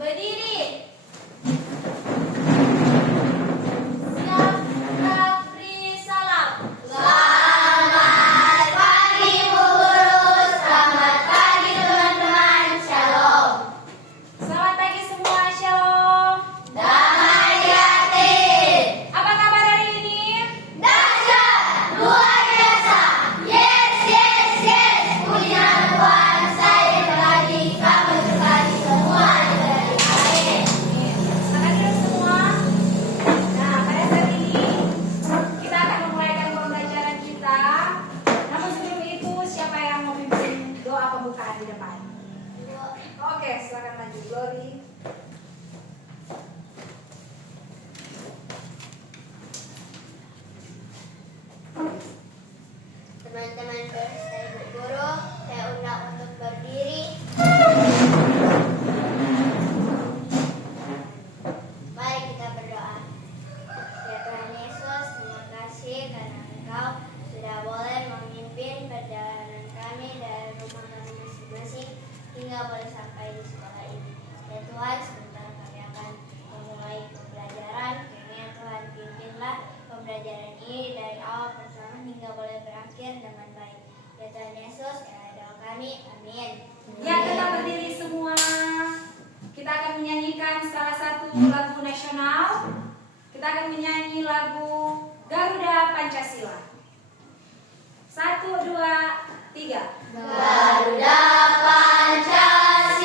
Berdiri. Siap, takbir, salam. Selamat pagi Bu Guru, selamat pagi teman-teman, shalom. Selamat pagi semua, shalom. Damai di hati. Apa kabar hari ini? Dahsyat, luar biasa. Yes, yes, yes. Punya Tuhan saya berbagi, kamu berbagi semua dari air. Silakan duduk semua. Nah, pada saat ini kita akan memulaikan pembelajaran kita. Namun sebelum itu, siapa yang mau pimpin doa pembukaan di depan? Oke, silakan maju, Glory. Teman-teman beserta Ibu Guru, saya undang untuk berdiri. Mari kita berdoa. Ya Tuhan Yesus, terima kasih karena Engkau sudah boleh memimpin perjalanan kami dari rumah kami masing-masing hingga boleh sampai di sekolah ini. Ya Tuhan, sebentar kami akan memulai pembelajaran. Kiranya Tuhan pimpinlah pembelajaran ini dari awal pertama hingga boleh berakhir dengan baik. Ya Tuhan Yesus, doa kami. Amin. Ya, tetap berdiri semua. Kita akan menyanyikan salah satu lagu nasional. Kita akan menyanyi lagu Garuda Pancasila. 1, 2, 3. Garuda Pancasila,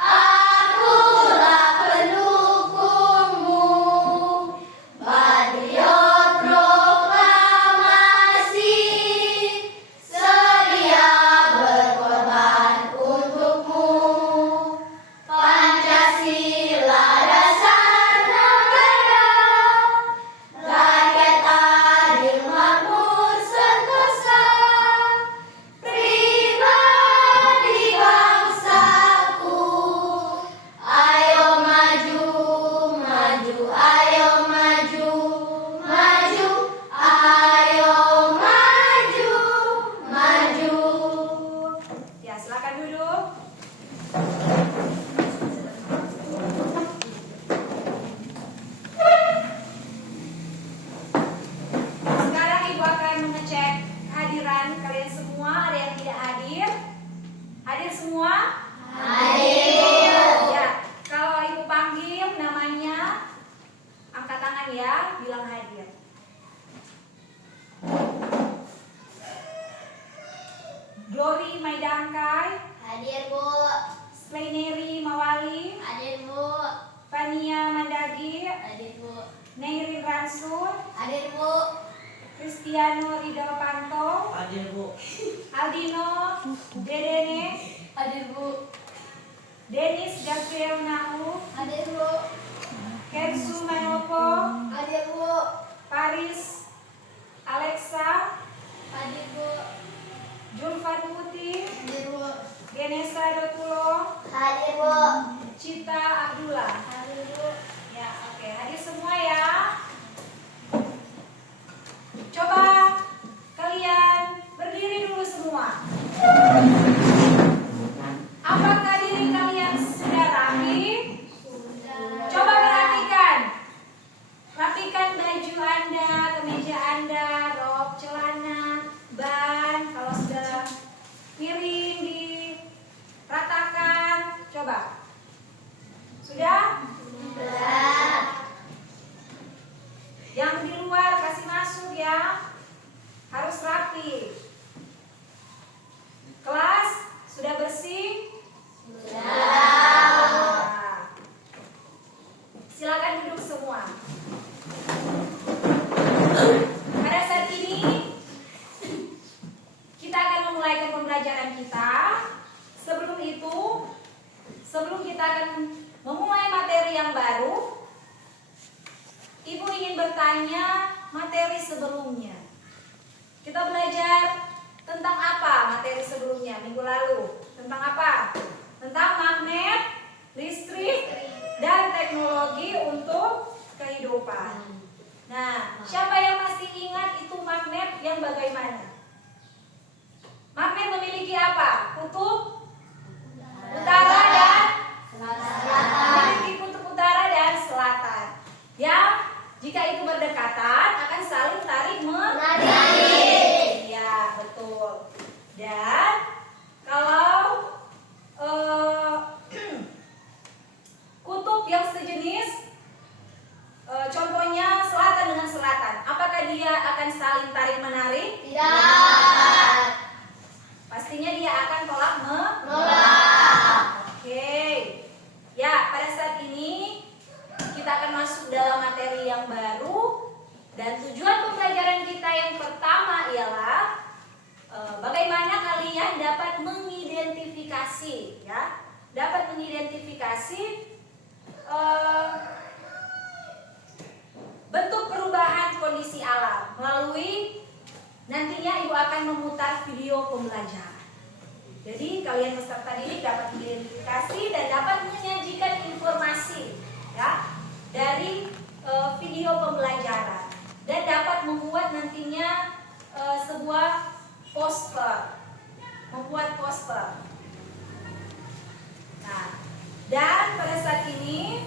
akulah pendukungmu. Patriot proklamasi, sedia berkorban untukmu. Pancasila dasar negara, rakyat adil makmur sentosa. Pribadi bangsaku, ayo maju, maju, ayo maju, maju, ayo maju, maju. Ya, silakan duduk. Sekarang Ibu akan mengecek kehadiran kalian semua. Ada yang tidak hadir? Hadir semua? Hadir. Ya, kalau Ibu panggil namanya, angkat tangan ya, bilang hadir. Glory Maidangkai, Hadir Bu, Slaineri Mawali, hadir Bu, Fania Mandagi, hadir Bu, Neirin Ransur, hadir Bu, Cristiano Ridho Panto, Hadir Bu. Aldino Dedene, hadir Bu, Denis Gabriel Nau, hadir Bu, Kensu Manopo, hadir Bu, Paris Alexa, hadir Bu, Julfan Putih, hadir Bu, Genesa Dotulo, hadir Bu, Cita Abdullah. hadir Bu. Ya, oke, hadir semua ya. Coba kalian berdiri dulu semua. Apakah diri kalian sudah rapi? Coba perhatikan. Rapikan baju Anda, kemeja Anda, rok, celana, ban. Kalau sudah miring diratakan. Coba. Sudah? Yang di luar kasih masuk ya. Harus rapi. Kelas sudah bersih? Nah, silakan duduk semua. Pada saat ini kita akan memulai pembelajaran kita. Sebelum itu, sebelum kita akan memulai materi yang baru, Ibu ingin bertanya materi sebelumnya. Kita belajar tentang apa materi sebelumnya minggu lalu? Tentang apa? Tentang magnet, listrik, dan teknologi untuk kehidupan. Nah, siapa yang masih ingat itu magnet yang bagaimana? Magnet memiliki apa? Kutub utara dan mengidentifikasi, ya, dapat mengidentifikasi bentuk perubahan kondisi alam melalui nantinya ibu akan memutar video pembelajaran. Jadi kalian peserta didik dapat mengidentifikasi dan dapat menyajikan informasi, ya, dari video pembelajaran dan dapat membuat nantinya sebuah poster, membuat poster. Nah, dan pada saat ini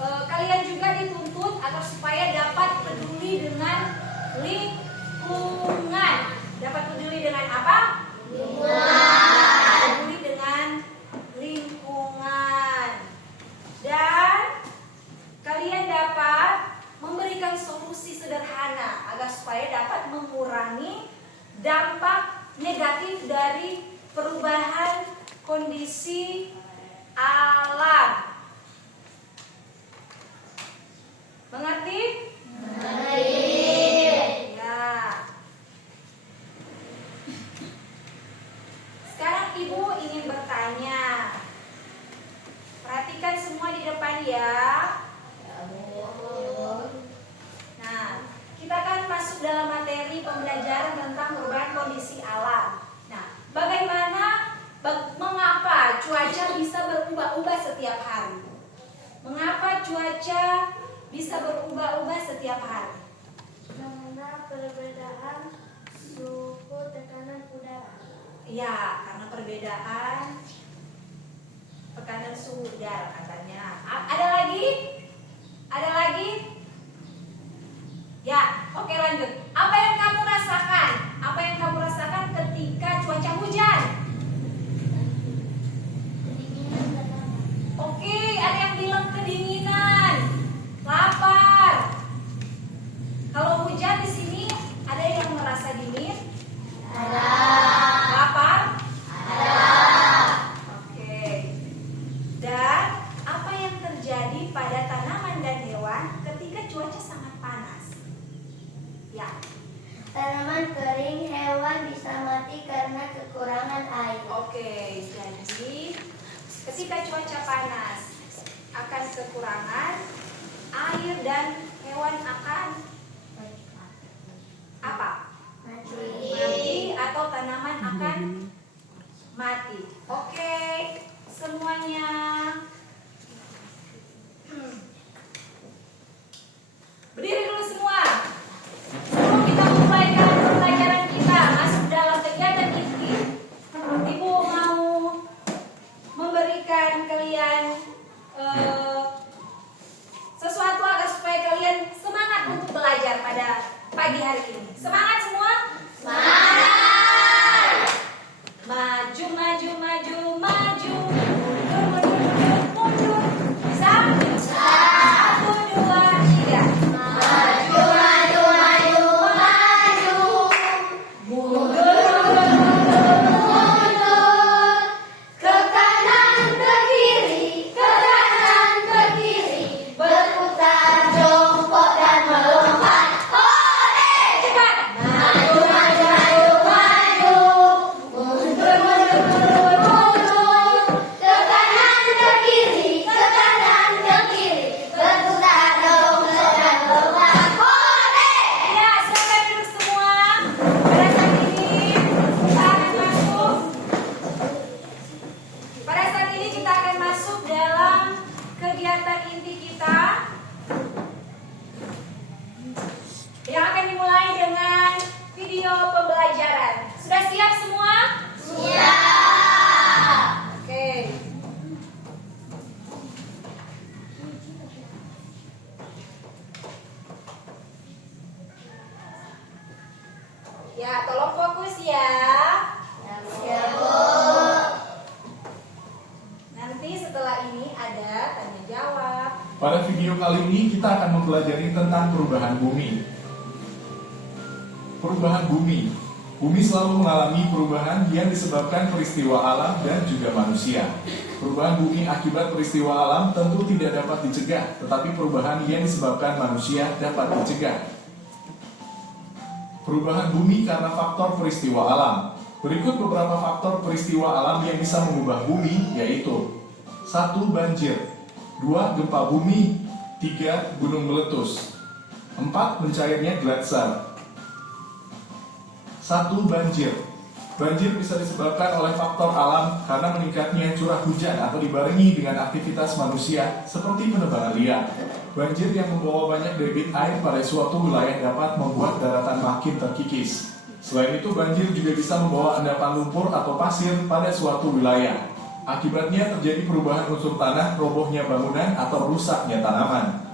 kalian juga dituntut agar supaya dapat peduli dengan lingkungan. Dapat peduli dengan apa? Lingkungan. Peduli dengan lingkungan. Dan kalian dapat memberikan solusi sederhana agar supaya dapat mengurangi dampak negatif dari perubahan kondisi alam. Mengerti? Mengerti. Ya. Sekarang ibu ingin bertanya. Perhatikan semua di depan ya. Nah, kita kan masuk dalam materi pembelajaran tentang perubahan kondisi alam. Nah, mengapa cuaca bisa berubah-ubah setiap hari? Mengapa cuaca bisa berubah-ubah setiap hari? Karena perbedaan suhu tekanan udara. Ya, karena perbedaan tekanan suhu udara katanya. Ada lagi? Ada lagi? Ya, oke lanjut. Apa yang kamu rasakan? Apa yang kamu rasakan ketika cuaca hujan? Kedinginan dan lapar. Oke, ada yang bilang kedinginan, lapar. Kalau hujan di sini ada yang merasa dingin? Ada. Lapar? Ada. Oke. Dan apa yang terjadi pada tanaman dan hewan ketika cuaca sangat panas? Ya. Tanaman kering, hewan bisa mati karena kekurangan air. Oke, jadi ketika cuaca panas akan kekurangan air dan hewan akan apa? Mati atau tanaman akan mati. Oke, semuanya. Berdiri dulu semua. Sebelum kita mulai pembelajaran kita masuk dalam kegiatan inti, Ibu mau memberikan kalian sesuatu agar supaya kalian semangat untuk belajar pada pagi hari ini. Semangat semua? Semangat! Maju, maju, maju, maju. Mundur, mundur, mundur, mundur. Bisa? Bisa. 1, 2, 3. Maju, maju, maju, maju. Mundur, mundur, mundur. Ke kanan, ke kiri, ke kanan, ke kiri. Berputar jongkok dan melompat. Oleh! Cepat! Maju, maju, maju, maju. Mundur, mundur, mundur, mundur. Ke kanan, ke kiri, ke kanan, ke kiri. Berputar jongkok dan melompat. Oleh! Ya, silakan duduk semua. Pada saat ini kita akan masuk. Pada saat ini kita akan masuk dalam kegiatan inti kita yang akan dimulai dengan video pembelajaran. Sudah siap semua? Siap. Oke. Ya, tolong fokus ya. Siap, Bu. Nanti setelah ini ada tanya jawab. Pada video kali ini kita akan mempelajari tentang perubahan bumi. Perubahan bumi. Bumi selalu mengalami perubahan yang disebabkan peristiwa alam dan juga manusia. Perubahan bumi akibat peristiwa alam tentu tidak dapat dicegah, tetapi perubahan yang disebabkan manusia dapat dicegah. Perubahan bumi karena faktor peristiwa alam. Berikut beberapa faktor peristiwa alam yang bisa mengubah bumi, yaitu 1. Banjir, 2. Gempa bumi, 3. Gunung meletus, 4. Mencairnya gletser. 1. Banjir. Banjir bisa disebabkan oleh faktor alam karena meningkatnya curah hujan atau dibarengi dengan aktivitas manusia seperti penebangan liar. Banjir yang membawa banyak debit air pada suatu wilayah dapat membuat daratan makin terkikis. Selain itu, banjir juga bisa membawa endapan lumpur atau pasir pada suatu wilayah. Akibatnya terjadi perubahan unsur tanah, robohnya bangunan, atau rusaknya tanaman.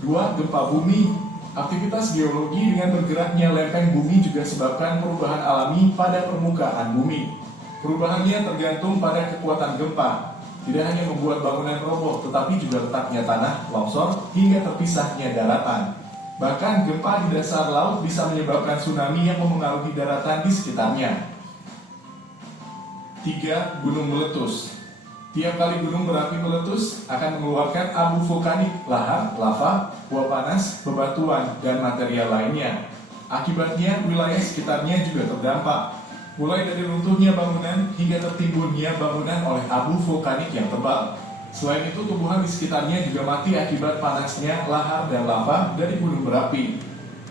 2. Gempa bumi. Aktivitas geologi dengan bergeraknya lempeng bumi juga sebabkan perubahan alami pada permukaan bumi. Perubahannya tergantung pada kekuatan gempa. Tidak hanya membuat bangunan roboh, tetapi juga letaknya tanah, longsor, hingga terpisahnya daratan. Bahkan gempa di dasar laut bisa menyebabkan tsunami yang memengaruhi daratan di sekitarnya. 3. Gunung meletus. Tiap kali gunung berapi meletus akan mengeluarkan abu vulkanik, lahar, lava, uap panas, bebatuan, dan material lainnya. Akibatnya wilayah sekitarnya juga terdampak, mulai dari runtuhnya bangunan hingga tertimbunnya bangunan oleh abu vulkanik yang tebal. Selain itu, tumbuhan di sekitarnya juga mati akibat panasnya lahar dan lava dari gunung berapi.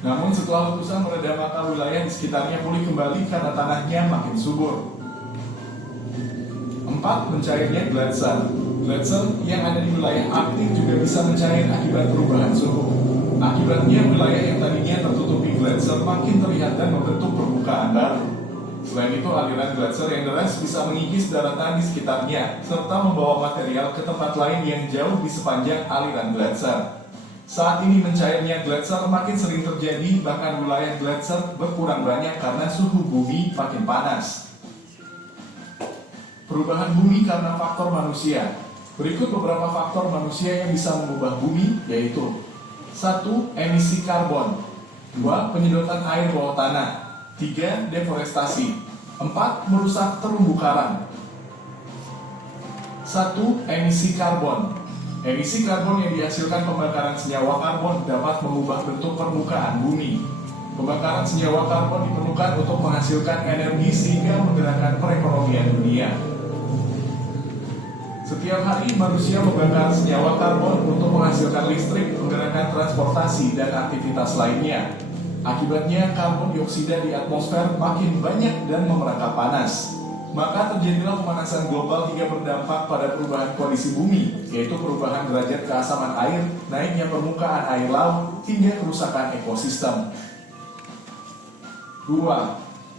Namun setelah letusan mereda, maka wilayah di sekitarnya pulih kembali karena tanahnya makin subur. 4. Mencairnya gletser. Gletser yang ada di wilayah Arktik juga bisa mencair akibat perubahan suhu. Akibatnya wilayah yang tadinya tertutupi gletser makin terlihat dan membentuk permukaan baru. Selain itu, aliran gletser yang deras bisa mengikis daratan di sekitarnya serta membawa material ke tempat lain yang jauh di sepanjang aliran gletser. Saat ini mencairnya gletser makin sering terjadi, bahkan wilayah gletser berkurang banyak karena suhu bumi makin panas. Perubahan bumi karena faktor manusia. Berikut beberapa faktor manusia yang bisa mengubah bumi, yaitu 1. Emisi karbon, 2. Penyedotan air bawah tanah, 3. Deforestasi, 4. Merusak terumbu karang. 1. Emisi karbon. Emisi karbon yang dihasilkan pembakaran senyawa karbon dapat mengubah bentuk permukaan bumi. Pembakaran senyawa karbon diperlukan untuk menghasilkan energi sehingga menggerakkan perekonomian dunia. Setiap hari manusia membakar senyawa karbon untuk menghasilkan listrik, menggerakkan transportasi, dan aktivitas lainnya. Akibatnya karbon dioksida di atmosfer makin banyak dan memerangkap panas. Maka terjadilah pemanasan global hingga berdampak pada perubahan kondisi bumi, yaitu perubahan derajat keasaman air, naiknya permukaan air laut, hingga kerusakan ekosistem. 2.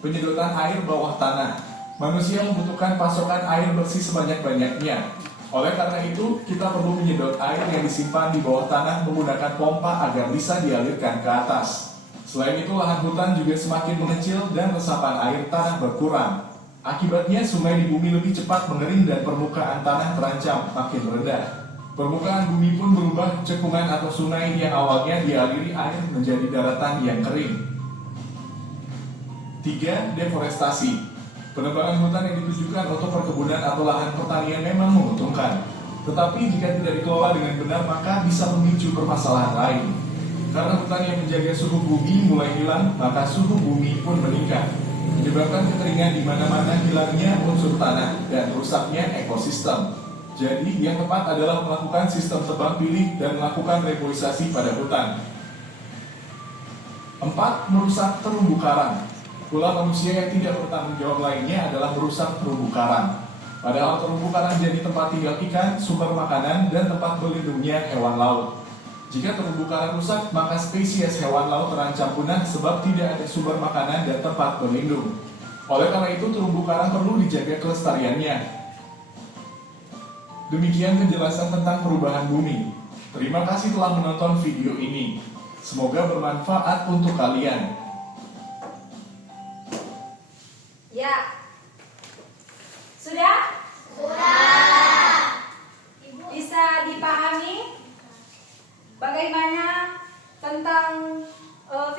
Penyedotan air bawah tanah. Manusia membutuhkan pasokan air bersih sebanyak-banyaknya. Oleh karena itu, kita perlu menyedot air yang disimpan di bawah tanah menggunakan pompa agar bisa dialirkan ke atas. Selain itu, lahan hutan juga semakin mengecil dan resapan air tanah berkurang. Akibatnya, sungai di bumi lebih cepat mengering dan permukaan tanah terancam makin rendah. Permukaan bumi pun berubah, cekungan atau sungai yang awalnya dialiri air menjadi daratan yang kering. 3. Deforestasi. Penebangan hutan yang ditujukan untuk perkebunan atau lahan pertanian memang menguntungkan. Tetapi jika tidak dikelola dengan benar, maka bisa memicu permasalahan lain. Karena hutan yang menjaga suhu bumi mulai hilang, maka suhu bumi pun meningkat, menyebabkan kekeringan di mana-mana, hilangnya unsur tanah, dan rusaknya ekosistem. Jadi, yang tepat adalah melakukan sistem tebang pilih dan melakukan reboisasi pada hutan. 4. Merusak terumbu karang. Pula manusia yang tidak bertanggung jawab lainnya adalah merusak terumbu karang. Padahal terumbu karang jadi tempat tinggal ikan, sumber makanan, dan tempat berlindungnya hewan laut. Jika terumbu karang rusak, maka spesies hewan laut terancam punah sebab tidak ada sumber makanan dan tempat berlindung. Oleh karena itu, terumbu karang perlu dijaga kelestariannya. Demikian penjelasan tentang perubahan bumi. Terima kasih telah menonton video ini. Semoga bermanfaat untuk kalian. Ya. Sudah? Sudah. Bisa dipahami bagaimana tentang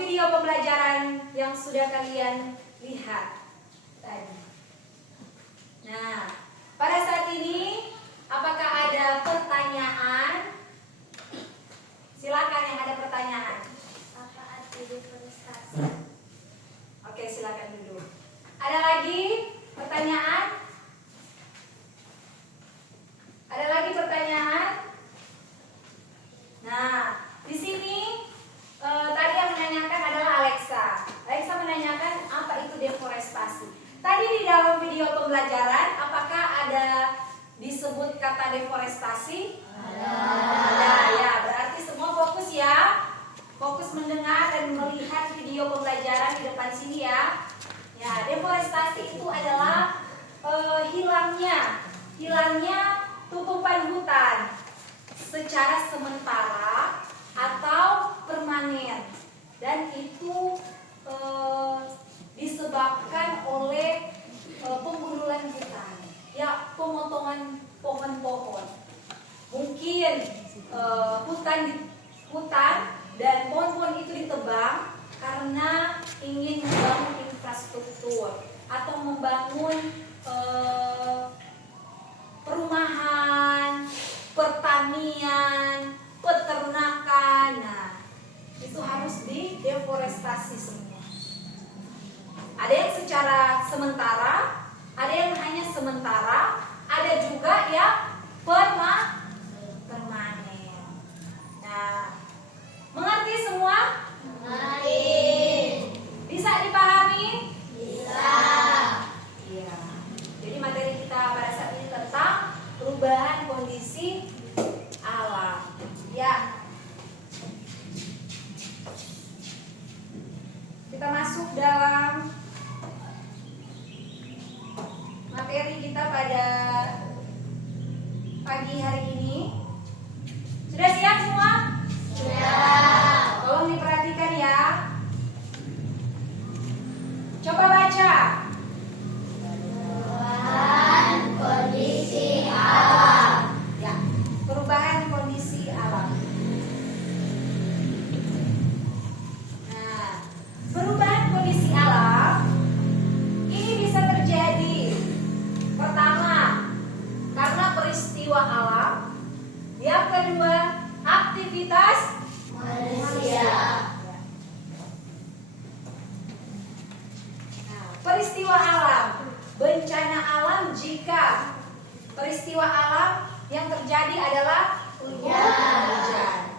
video pembelajaran yang sudah kalian lihat tadi. Nah, pada saat ini apakah ada pertanyaan? Silakan yang ada pertanyaan. Apa arti deforestasi? Oke, silakan duduk. pertanyaan? Ada lagi pertanyaan? Nah, di sini tadi yang menanyakan adalah Alexa. Alexa menanyakan apa itu deforestasi. Tadi di dalam video pembelajaran, apakah ada disebut kata deforestasi? Ada. Ya, berarti semua fokus ya. Fokus mendengar dan melihat video pembelajaran di depan sini ya. Ya, deforestasi itu adalah hilangnya tutupan hutan secara sementara atau permanen, dan itu disebabkan oleh pemburuan hutan, ya, pemotongan pohon-pohon. Mungkin hutan dan pohon-pohon itu ditebang karena ingin membangun infrastruktur atau membangun perumahan, pertanian, peternakan. Nah, itu harus dideforestasi semua. Ada yang secara sementara, ada yang hanya sementara, ada juga yang permanen. Nah, mengerti semua? Mengerti. Bisa dipahami? Bisa. Iya. Jadi materi kita pada saat ini tentang perubahan kondisi alam. Ya. Kita masuk dalam materi kita pada pagi hari ini. Sudah siap semua? Sudah. Tolong diperhatikan ya. Coba baca. Perubahan kondisi alam. Ya, perubahan kondisi alam. Nah, perubahan kondisi alam ini bisa terjadi pertama karena peristiwa alam, yang kedua aktivitas Manusia. Nah, peristiwa alam, bencana alam jika peristiwa alam yang terjadi adalah hujan.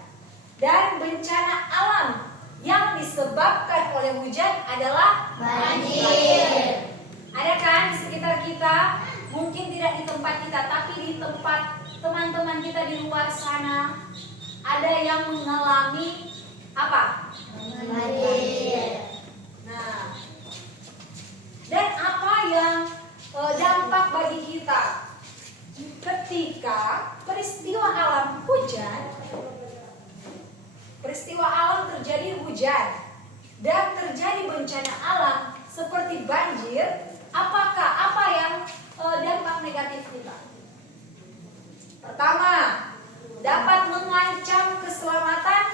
Dan bencana alam yang disebabkan oleh hujan adalah Banjir. Ada kan di sekitar kita? Mungkin tidak di tempat kita, tapi di tempat teman-teman kita di luar sana ada yang mengalami apa? Banjir. Nah, dan apa yang dampak bagi kita ketika peristiwa alam hujan, peristiwa alam terjadi hujan dan terjadi bencana alam seperti banjir? Apa yang dampak negatif kita? Pertama, dapat mengancam keselamatan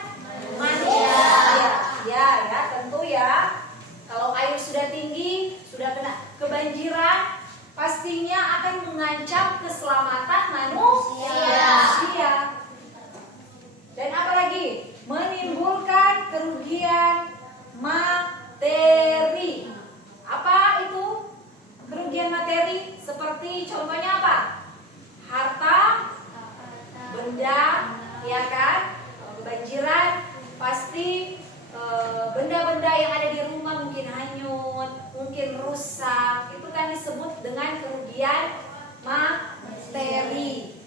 manusia. Ya, tentu ya. Kalau air sudah tinggi, sudah kena kebanjiran, pastinya akan mengancam keselamatan manusia. Dan apa lagi? Menimbulkan kerugian materi. Apa itu kerugian materi? Seperti contohnya apa? Harta, benda, ya kan? Kebanjiran, pasti benda-benda yang ada di rumah mungkin hanyut, mungkin rusak. Itu kan disebut dengan kerugian materi.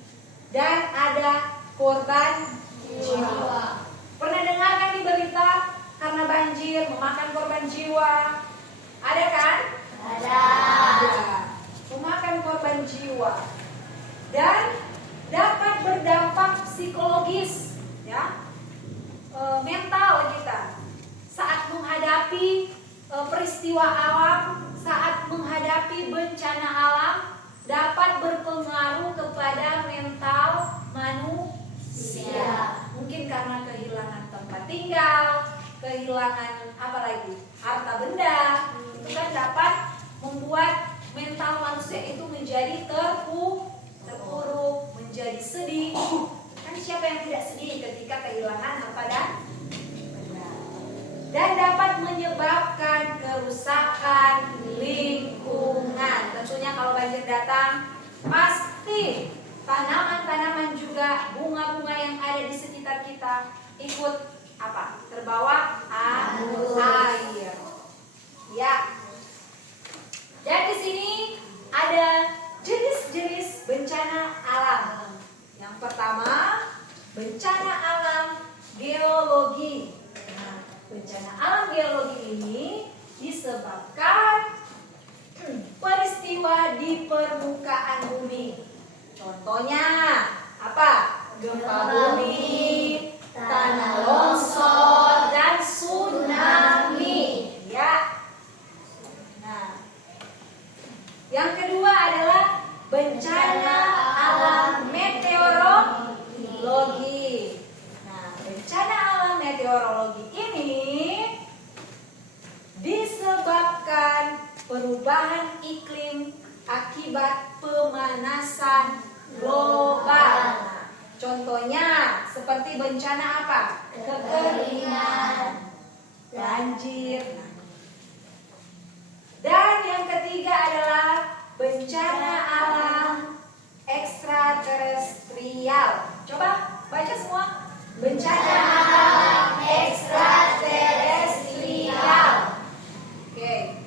Dan ada korban jiwa. Pernah dengar kan di berita karena banjir memakan korban jiwa? Ada kan? Ada. Memakan korban jiwa. Dan dapat berdampak psikologis, ya, mental kita saat menghadapi peristiwa alam, saat menghadapi bencana alam, dapat berpengaruh kepada mental manusia. Mungkin karena kehilangan tempat tinggal, kehilangan apa lagi? Harta benda. Itu kan dapat membuat mental manusia itu menjadi terpuruk, menjadi sedih. Kan siapa yang tidak sedih ketika kehilangan harta dan benda? Dan dapat menyebabkan kerusakan lingkungan. Tentunya datang, pasti tanaman-tanaman juga, bunga-bunga yang ada di sekitar kita ikut apa? Terbawa air. Ya. Dan di sini ada jenis-jenis bencana alam. Yang pertama, bencana alam geologi. Nah, bencana alam geologi ini disebabkan peristiwa di permukaan bumi. Contohnya apa? Gempa bumi, tanah longsor, dan tsunami. Ya. Nah, yang kedua adalah bencana alam meteorologi. Nah, bencana alam meteorologi ini disebabkan perubahan iklim akibat pemanasan global. Nah, contohnya seperti bencana apa? Kekeringan, banjir. Dan yang ketiga adalah bencana alam ekstraterestrial. Coba baca semua. Bencana alam ekstraterestrial. Oke.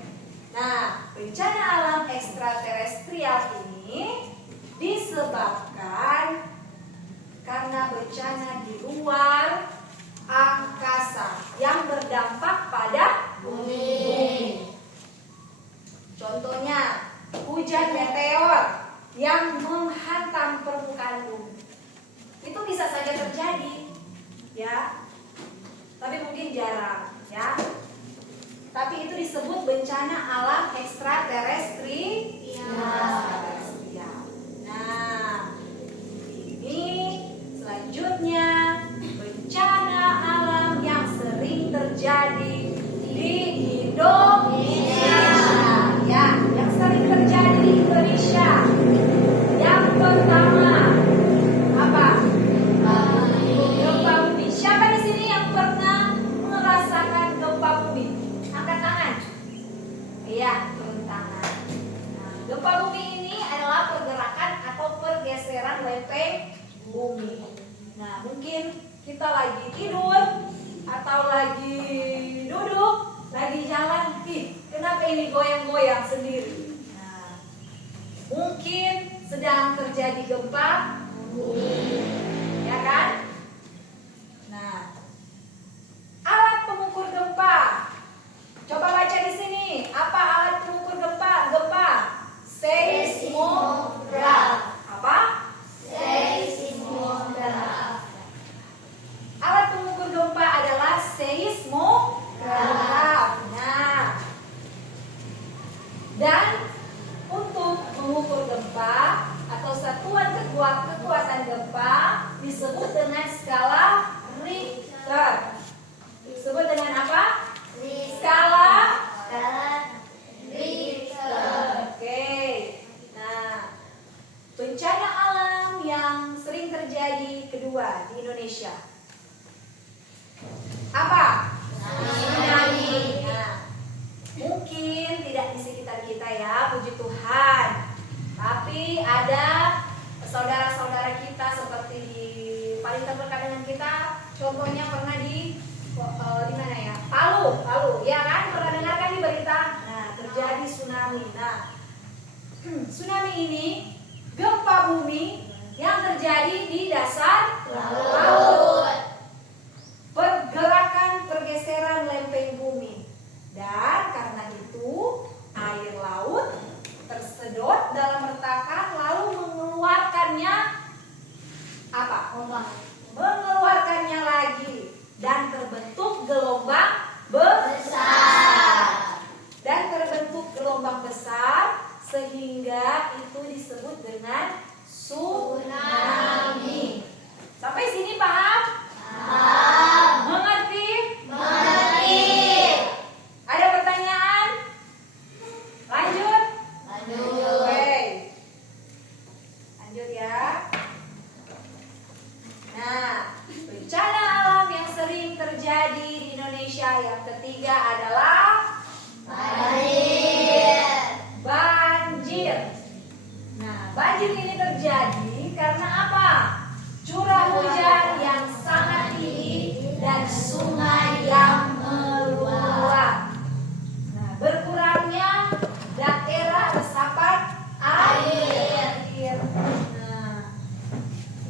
Nah, bencana alam ekstraterestrial ini disebabkan karena bencana di luar angkasa yang berdampak pada bumi. Contohnya, hujan meteor yang menghantam permukaan bumi. Itu bisa saja terjadi, ya. Tapi mungkin jarang, ya. Tapi itu disebut bencana alam ekstraterestrial. Nah, ini selanjutnya bencana alam yang sering terjadi di Indonesia. Ya, yang sering terjadi di Indonesia. Yang pertama apa? Gempa bumi. Siapa di sini yang pernah merasakan gempa bumi? Angkat tangan. Iya, turun tangan. Nah, gempa bumi ini adalah pergerakan atau pergeseran lempeng bumi. Nah, mungkin kita lagi tidur atau lagi duduk, lagi jalan, kenapa ini goyang-goyang sendiri? Nah, mungkin sedang terjadi gempa bumi, ya kan? Nah, alat pengukur gempa. Coba baca di sini. Apa alat pengukur gempa? Seismograf. Apa? Seismograf. Alat pengukur gempa adalah seismograf. Nah, dan untuk mengukur gempa atau satuan kekuatan gempa disebut dengan skala Richter. Disebut dengan apa? Skala Richter. Oke. Nah, bencana alam yang sering terjadi kedua di Indonesia. Apa? Tsunami. Nah, mungkin tidak di sekitar kita ya, puji Tuhan. Tapi ada saudara-saudara kita seperti di paling terdekat dengan kita. Contohnya pernah di mana ya? Palu, ya kan? Pernah dengar kan di berita? Nah, terjadi tsunami. Nah, tsunami ini gempa bumi yang terjadi di dasar laut. Pergerakan pergeseran lempeng bumi. Dan karena itu air laut tersedot dalam retakan lalu mengeluarkannya apa? Mengeluarkannya lagi dan terbentuk gelombang besar. Dan terbentuk gelombang besar sehingga itu disebut dengan tsunami. Sampai sini paham? Mengerti? Ada pertanyaan? Lanjut? Oke. Lanjut ya. Nah, bencana alam yang sering terjadi di Indonesia yang ketiga adalah banjir. banjir ini terjadi karena apa? Curah hujan yang sangat tinggi dan sungai yang meluap. Nah, berkurangnya daerah resapan air. Nah,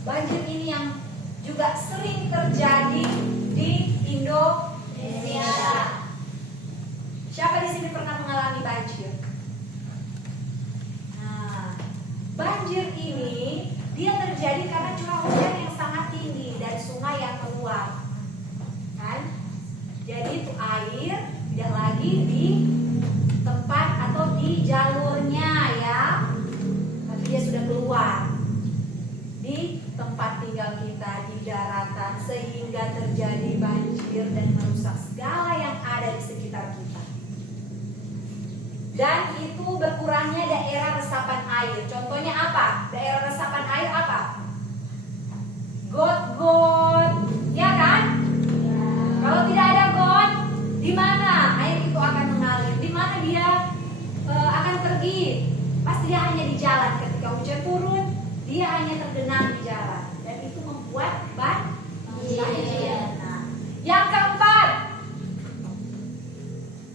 banjir ini yang juga sering terjadi di Indonesia. Siapa di sini pernah mengalami banjir? Nah, banjir ini dia terjadi karena curah hujan yang sangat tinggi dan sungai yang meluap. Kan? Jadi itu air tidak lagi di tempat atau di jalurnya ya, tapi dia sudah keluar di tempat tinggal kita di daratan sehingga terjadi banjir dan merusak segala yang ada di sekitar kita. Dan itu berkurangnya daerah resapan air. Contohnya apa? Daerah resapan air apa? Got-got, ya kan? Kalau tidak ada got, di mana air itu akan mengalir? Di mana dia akan pergi? Pasti dia hanya di jalan. Ketika hujan turun, dia hanya tergenang di jalan, dan itu membuat banjir. Nah, yang keempat,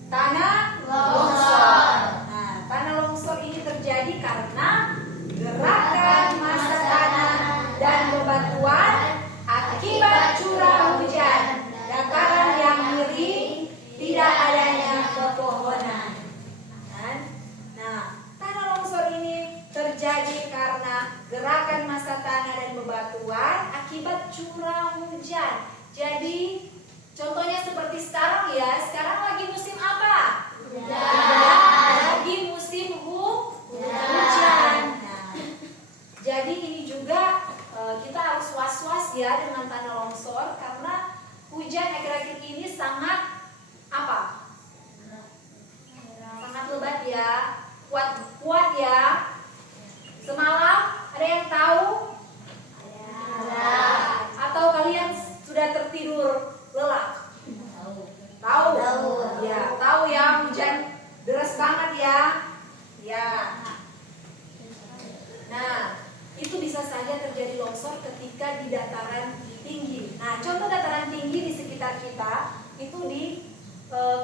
tanah longsor. Nah, tanah longsor ini terjadi karena gerakan massa tanah dan bebatuan akibat curah hujan, dataran yang miring, tidak adanya pepohonan. Nah, tanah longsor ini terjadi karena gerakan massa tanah dan bebatuan akibat curah hujan. Jadi contohnya seperti sekarang ya, sekarang lagi musim apa? Lagi musim hujan. Nah, jadi ini juga kita harus was-was ya dengan tanah longsor karena hujan akhir-akhir ini sangat apa? Sangat lebat ya, kuat ya. Semalam ada yang tahu? Ada. Atau kalian sudah tertidur lelap? Tahu? Ya, tahu ya, hujan deras banget ya. Ya. Nah, itu bisa saja terjadi longsor ketika di dataran tinggi. Nah, contoh dataran tinggi di sekitar kita itu di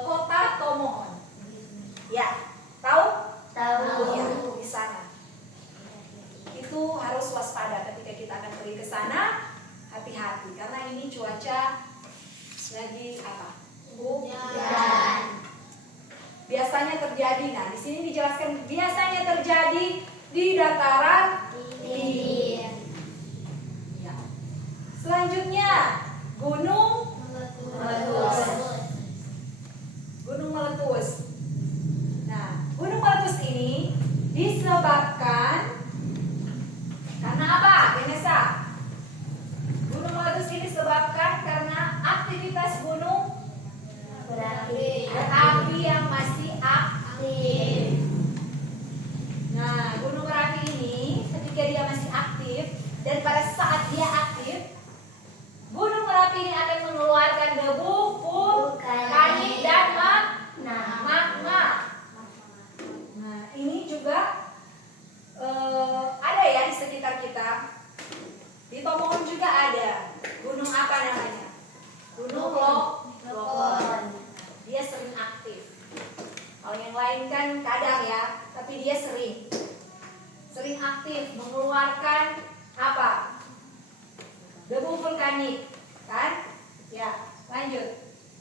kota Tomohon. Ya, tahu? Tahu. Ya, di sana. Itu harus waspada ketika kita akan pergi ke sana, hati-hati karena ini cuaca lagi apa? Hujan. Biasanya terjadi. Nah, di sini dijelaskan biasanya terjadi di dataran tinggi. Ya. Selanjutnya, gunung meletus. Gunung meletus. Nah, gunung meletus ini disebabkan karena apa, Vanessa? Gunung meletus ini disebabkan karena aktivitas gunung berapi yang masih aktif. Nah, gunung berapi ini ketika dia masih aktif dan pada saat dia aktif, gunung berapi ini akan mengeluarkan debu vulkanik dan magma. Nah, ini juga ada ya di sekitar kita. Di Tomohon juga ada. Gunung apa namanya? Gunung Lokon. Dia sering aktif. Kalau yang lain kan kadang ya, tapi dia sering aktif mengeluarkan apa? Debu vulkanik, kan? Ya, lanjut.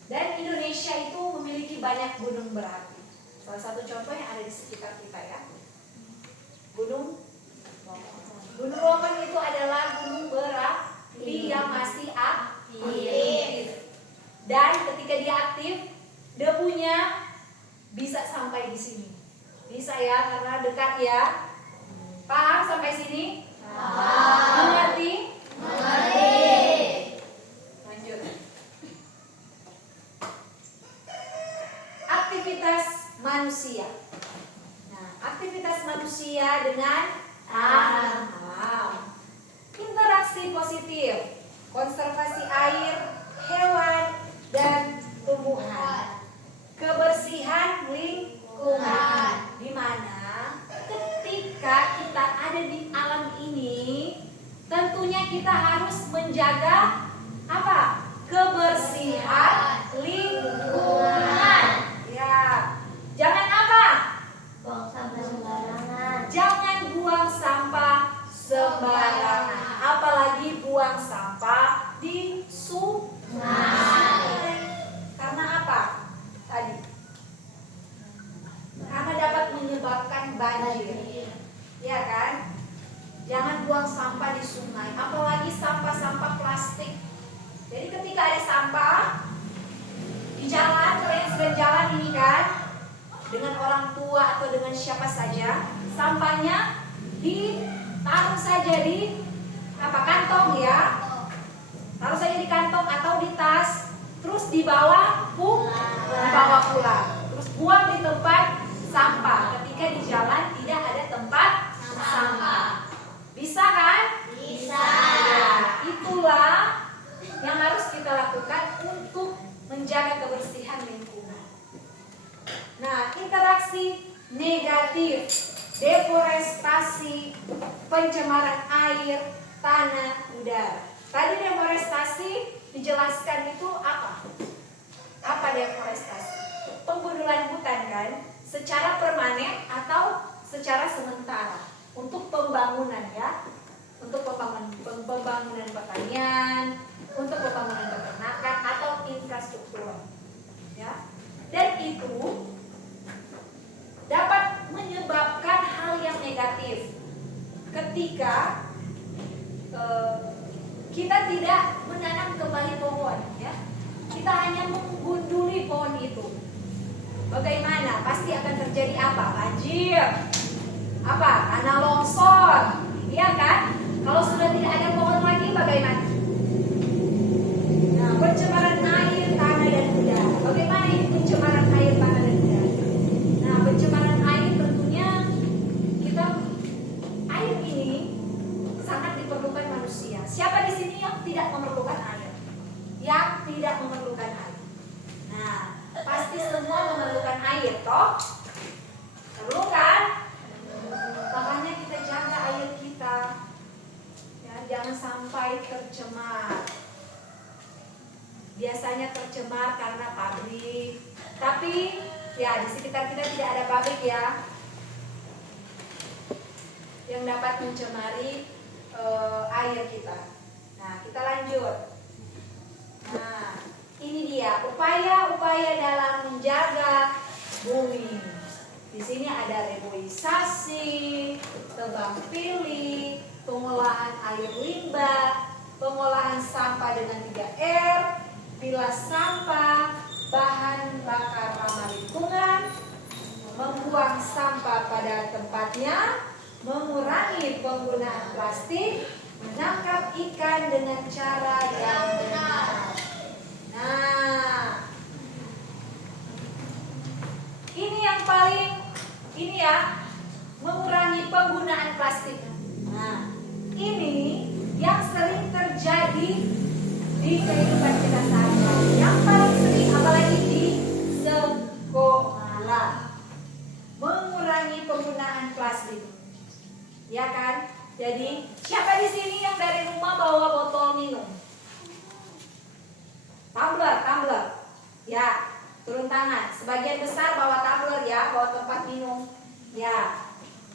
Dan Indonesia itu memiliki banyak gunung berapi. Salah satu contoh yang ada di sekitar kita ya. Gunung Lokon itu adalah gunung berapi yang masih aktif. Dan ketika dia aktif, debunya bisa sampai di sini. Bisa ya, karena dekat ya. Paham sampai sini? Paham. Mengerti? Lanjut. Aktivitas manusia. Nah, aktivitas manusia dengan alam. Interaksi positif, konservasi air, hewan, dan tumbuhan. Kebersihan lingkungan. Di mana ketika kita ada di tentunya kita harus menjaga apa? Kebersihan lingkungan. Ya. Jangan apa? Buang sampah sembarangan. Jangan buang sampah sembarangan. Apalagi buang sampah di sungai. Karena apa? Tadi. Karena dapat menyebabkan banjir. Ya kan? Jangan buang sampah di sungai, apalagi sampah-sampah plastik. Jadi ketika ada sampah di jalan, kalian sedang jalan ini kan, dengan orang tua atau dengan siapa saja, sampahnya ditaruh saja di apa, kantong ya, taruh saja di kantong atau di tas, terus dibawa pulang, terus buang di tempat sampah. Ketika di jalan tidak ada tempat sampah, bisa kan? Bisa. Nah, itulah yang harus kita lakukan untuk menjaga kebersihan lingkungan. Nah, interaksi negatif, deforestasi, pencemaran air, tanah, udara. Tadi deforestasi dijelaskan itu apa? Apa deforestasi? Penggundulan hutan kan, secara permanen atau secara sementara untuk pembangunan ya, untuk pembangunan pertanian, untuk pembangunan peternakan atau infrastruktur ya. Dan itu dapat menyebabkan hal yang negatif ketika kita tidak menanam kembali pohon ya. Kita hanya menggunduli pohon itu. Bagaimana? Pasti akan terjadi apa? Banjir. Apa? Tanah longsor. Iya kan? Kalau sudah tidak ada pohon lagi bagaimana? Nah, pencemaran air, tanah dan udara. Bagaimana ini pencemaran air, tanah dan udara? Nah, pencemaran air tentunya air ini sangat diperlukan manusia. Siapa di sini yang tidak memerlukan air? Yang tidak memerlukan air. Nah, pasti semua memerlukan air, toh? Perlu kan? Makanya kita jaga air kita. Ya, jangan sampai tercemar. Biasanya tercemar karena pabrik. Tapi ya di sekitar kita tidak ada pabrik ya, yang dapat mencemari air kita. Nah, kita lanjut. Nah, ini dia upaya-upaya dalam menjaga bumi. Di sini ada reboisasi, tebang pilih, pengolahan air limbah, pengolahan sampah dengan 3R, pilah sampah, bahan bakar ramah lingkungan, membuang sampah pada tempatnya, mengurangi penggunaan plastik, menangkap ikan dengan cara yang benar. Nah, ini yang paling mengurangi penggunaan plastik. Nah, ini yang sering terjadi di kehidupan kita sehari-hari. Yang paling sering apalagi di sekolah. Mengurangi penggunaan plastik. Ya kan? Jadi, siapa di sini yang dari rumah bawa botol minum? Tumbler. Ya, turun tangan. Sebagian besar bawa tumbler ya, bawa tempat minum. Ya,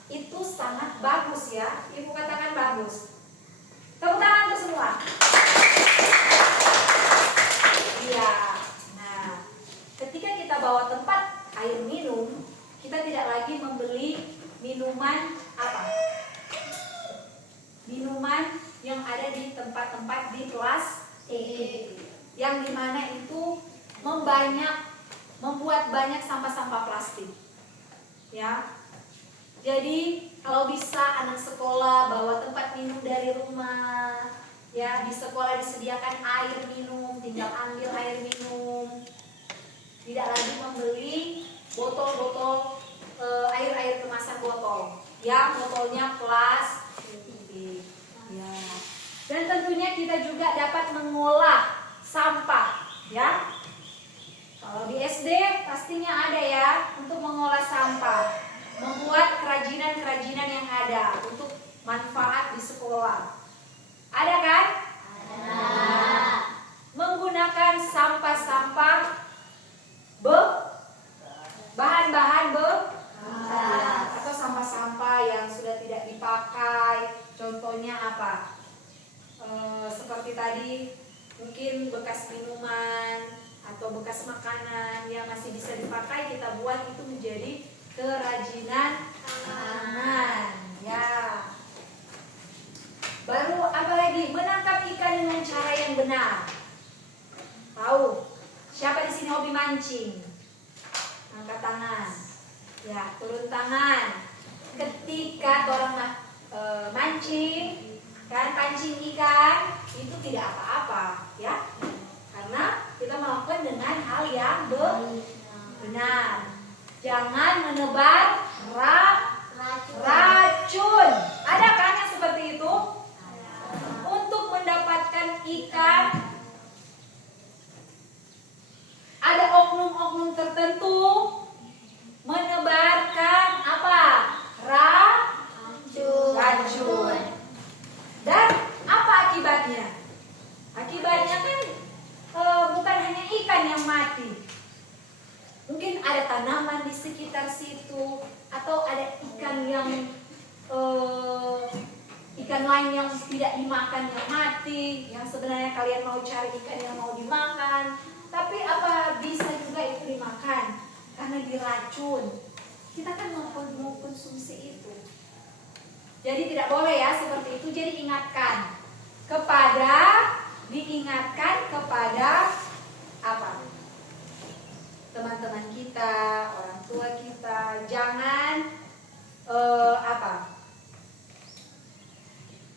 itu sangat bagus ya. Ibu katakan bagus. Tepuk tangan untuk semua. Iya. Nah, ketika kita bawa tempat air minum, kita tidak lagi membeli minuman apa? Minuman yang ada di tempat-tempat di plastik, yang dimana itu membuat banyak sampah-sampah plastik. Ya. Jadi kalau bisa anak sekolah bawa tempat minum dari rumah. Ya, di sekolah disediakan air minum, tinggal ambil air minum. Tidak lagi membeli botol-botol air kemasan botol. Ya, botolnya plastik. Ya. Dan tentunya kita juga dapat mengolah sampah, ya. Kalau di SD pastinya ada ya untuk mengolah sampah, membuat kerajinan-kerajinan yang ada untuk manfaat di sekolah. Ada kan? Menggunakan sampah-sampah bahan-bahan bekas atau sampah-sampah yang sudah tidak dipakai. Contohnya apa? Seperti tadi mungkin bekas minuman atau bekas makanan yang masih bisa dipakai, kita buat itu menjadi kerajinan tangan. Ya. Baru apa lagi? Menangkap ikan dengan cara yang benar. Tahu? Siapa di sini hobi mancing? Angkat tangan. Ya, turun tangan. Ketika orang mancing, kan pancing ikan, itu tidak apa-apa, ya. Karena kita melakukan dengan hal yang benar. Jangan menebar racun. Ada kan yang seperti itu? Untuk mendapatkan ikan, ada oknum-oknum tertentu menebarkan apa? Racun. Dan apa akibatnya? Akibatnya kan bukan hanya ikan yang mati. Mungkin ada tanaman di sekitar situ, atau ada ikan yang ikan lain yang tidak dimakan yang mati, yang sebenarnya kalian mau cari ikan yang mau dimakan, tapi apa bisa juga itu dimakan karena diracun. Kita kan mau konsumsi itu. Jadi tidak boleh ya seperti itu. Jadi diingatkan kepada apa? Teman-teman kita, orang tua kita, jangan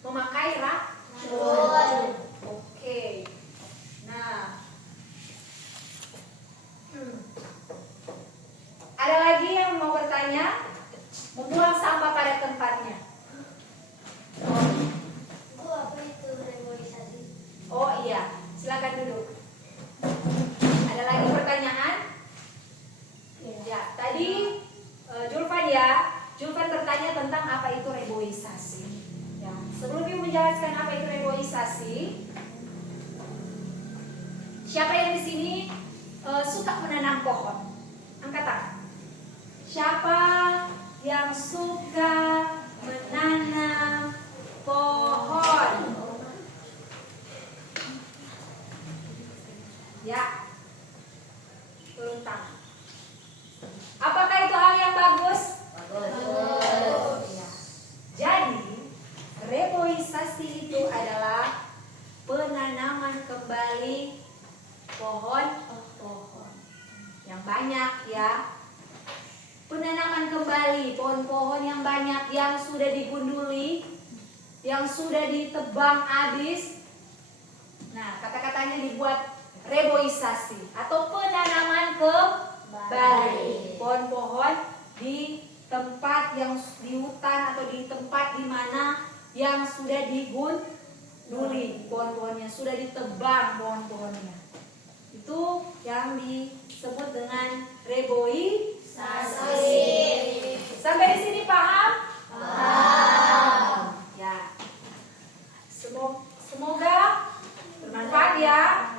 memakai racun. Oke. Nah, ada lagi yang mau bertanya? Membuang sampah pada tempatnya. Bu, apa itu reboisasi? Oh iya, silakan duduk. Ada lagi pertanyaan? Ya, tadi Julvan bertanya tentang apa itu reboisasi. Ya, sebelum Ibu menjelaskan apa itu reboisasi, siapa yang di sini suka menanam pohon? Angkat tangan. Siapa yang suka menanam pohon? Ya, turun tangan. Apakah itu hal yang bagus? Bagus. Ya. Jadi, reboisasi itu adalah penanaman kembali pohon-pohon yang banyak, ya. Penanaman kembali pohon-pohon yang banyak yang sudah digunduli, yang sudah ditebang habis. Nah, kata-katanya dibuat reboisasi atau penanaman kembali pohon-pohon di tempat yang di hutan atau di tempat di mana yang sudah digunduli pohon-pohonnya, sudah ditebang pohon-pohonnya. Itu yang disebut dengan reboisasi. Sampai di sini paham? Paham. Ya. Semoga bermanfaat ya.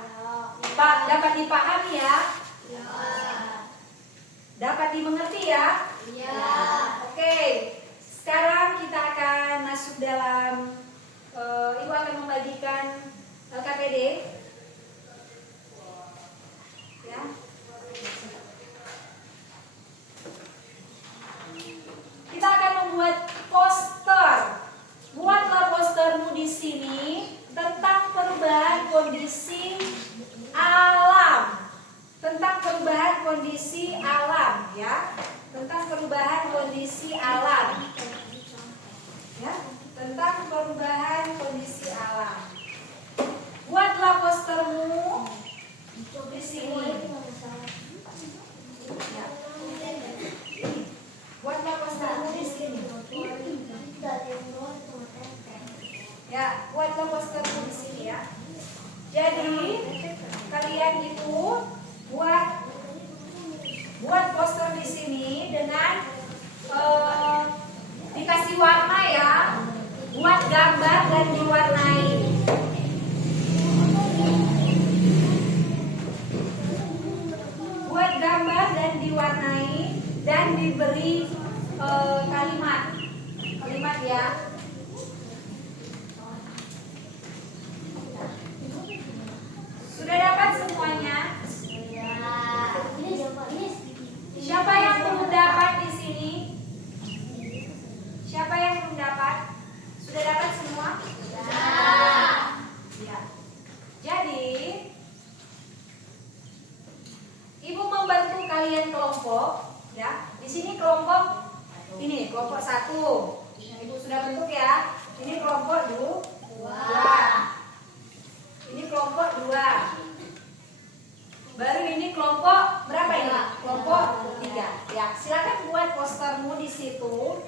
Pak, dapat dipahami ya? Ya. Dapat dimengerti ya? Ya. Oke. Sekarang kita akan masuk dalam Ibu akan membagikan KPD. Ya. Kita akan membuat poster. Buatlah postermu di sini tentang perubahan kondisi alam. Tentang perubahan kondisi alam, ya. Tentang perubahan kondisi alam. Ya, tentang perubahan kondisi alam. Buatlah postermu di sini. Ya. Buatlah postermu di sini. Ya, buatlah postermu di sini ya. Jadi kalian itu buat poster di sini dengan dikasih warna ya. Buat gambar dan diwarnai. Buat gambar dan diwarnai dan diberi kalimat. Kalimat ya. Sudah dapat semuanya? Siapa yang belum dapat di sini? Siapa yang belum dapat? Sudah dapat semua? Ya. Jadi, Ibu membantu kalian kelompok, ya. Di sini kelompok ini kelompok 1. Ibu sudah bentuk ya. Ini kelompok 2. Ini kelompok 2. Baru ini kelompok berapa ini? Kelompok 3. Ya, silakan buat postermu di situ.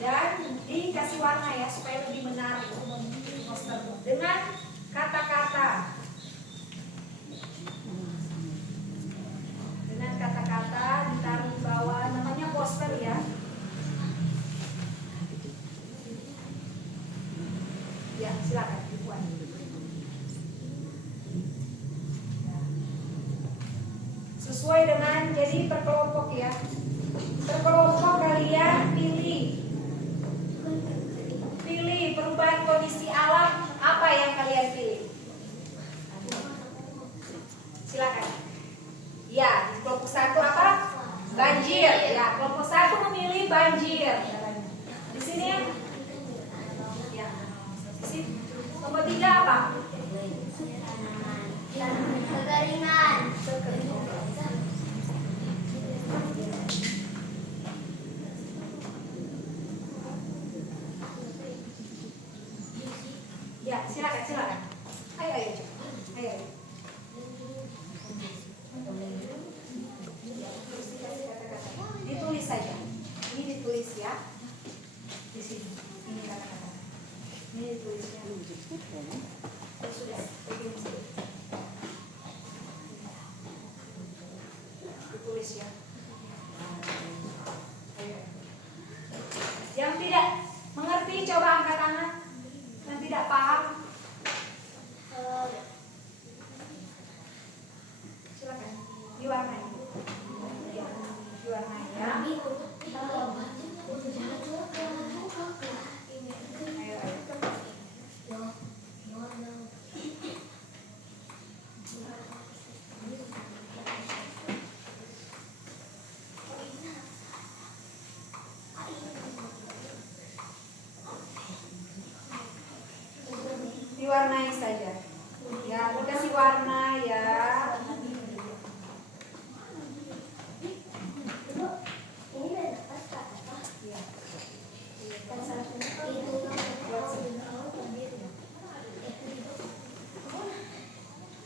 Dan dikasih warna ya supaya lebih menarik postermu dengan kata-kata. Dengan kata-kata ditaruh di bawah, namanya poster ya. Ya, silakan dibuat. Sesuai dengan jadi per kelompok ya. Per kelompok kalian pilih perubahan kondisi alam apa yang kalian pilih. Silakan. Ya, di kelompok 1 apa? Banjir. Ya, kelompok 1 memilih banjir. Di sini ya. Di sini. Kelompok 3 apa? Kekeringan. Ya, silakan. Ayo. Ditulis saja. Ini ditulis ya. Di sini. Ini kata-kata. Ini ditulisnya. Sudah. Ditulis ya. Ayo. Yang tidak mengerti coba angkat tangan. Yang tidak paham silakan diwarnai. Ya, diwarnai ya. Diwarnai saja. Ya, dikasih warna ya.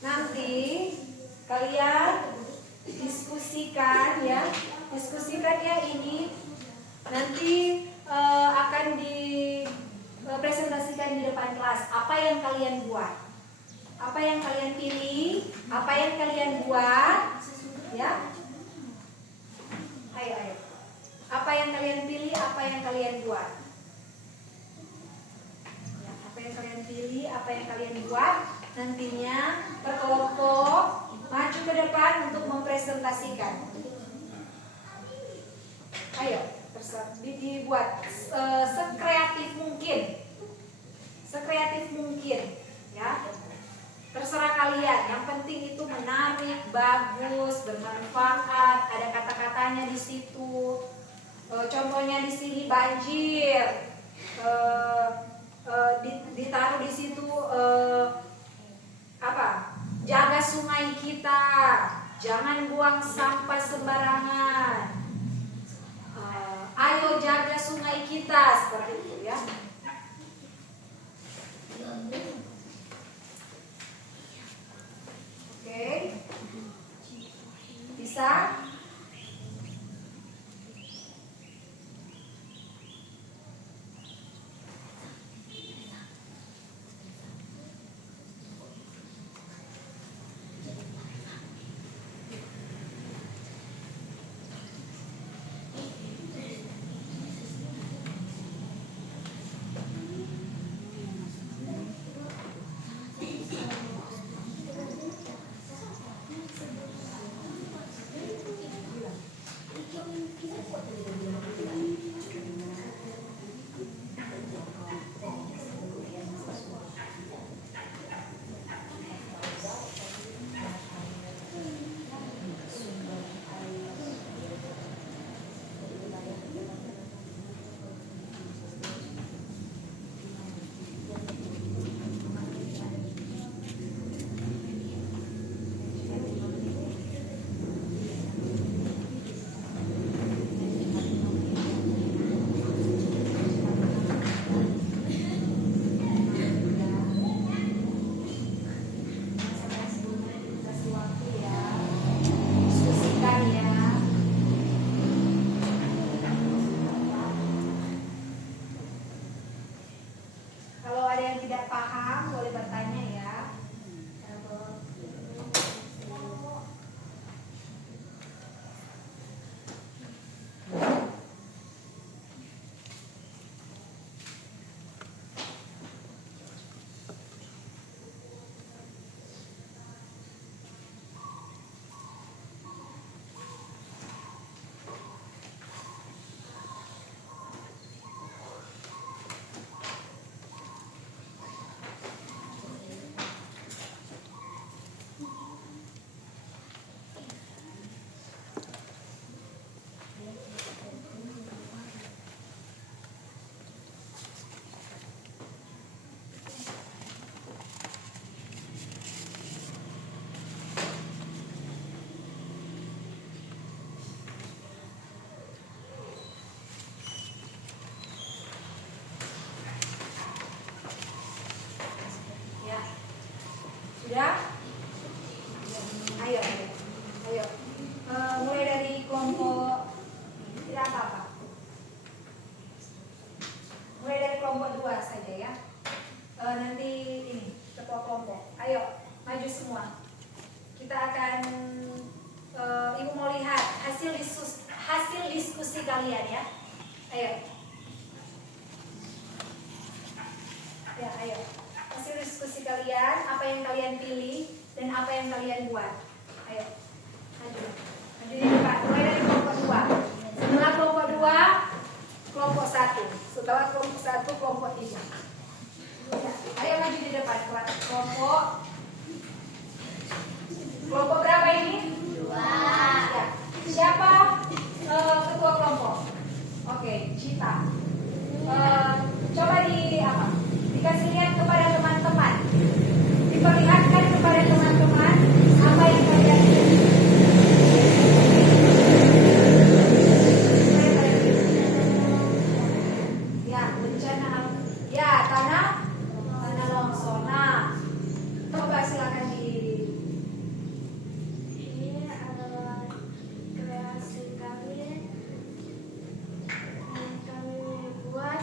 Nanti kalian diskusikan ya. Diskusikan ya ini. Nanti akan dipresentasikan di depan kelas. Apa yang kalian buat? Apa yang kalian pilih? Apa yang kalian buat? Ya. Ayo. Apa yang kalian pilih? Apa yang kalian buat? Ya, apa yang kalian pilih? Apa yang kalian buat? Nantinya berkelompok maju ke depan untuk mempresentasikan. Ayo, dibuat sekreatif mungkin. Sekreatif mungkin, ya. Terserah kalian, yang penting itu menarik, bagus, bermanfaat, ada kata-katanya di situ. Contohnya di sini banjir, ditaruh di situ apa? Jaga sungai kita, jangan buang sampah sembarangan. Ayo jaga sungai kita, seperti itu ya. Oke, bisa? diskusi kalian ya. Ayo. Ya, ayo. Hasil diskusi kalian, apa yang kalian pilih dan apa yang kalian buat. Ayo. Maju. Maju di depan. Mulai dari kelompok 2. Setelah kelompok 2, kelompok 1. Setelah kelompok 1, kelompok 3. Ya, ayo maju di depan. Kelompok berapa ini? 2. Ya. Siapa ketua kelompok? Oke, Cita. Coba dikasih lihat kepada teman-teman. Diperlihatkan kepada teman-teman apa yang kalian pilih. Ya, bencana. Ya, tanah longsor. Nah, coba silakan Ini adalah kreasi kami yang kami buat.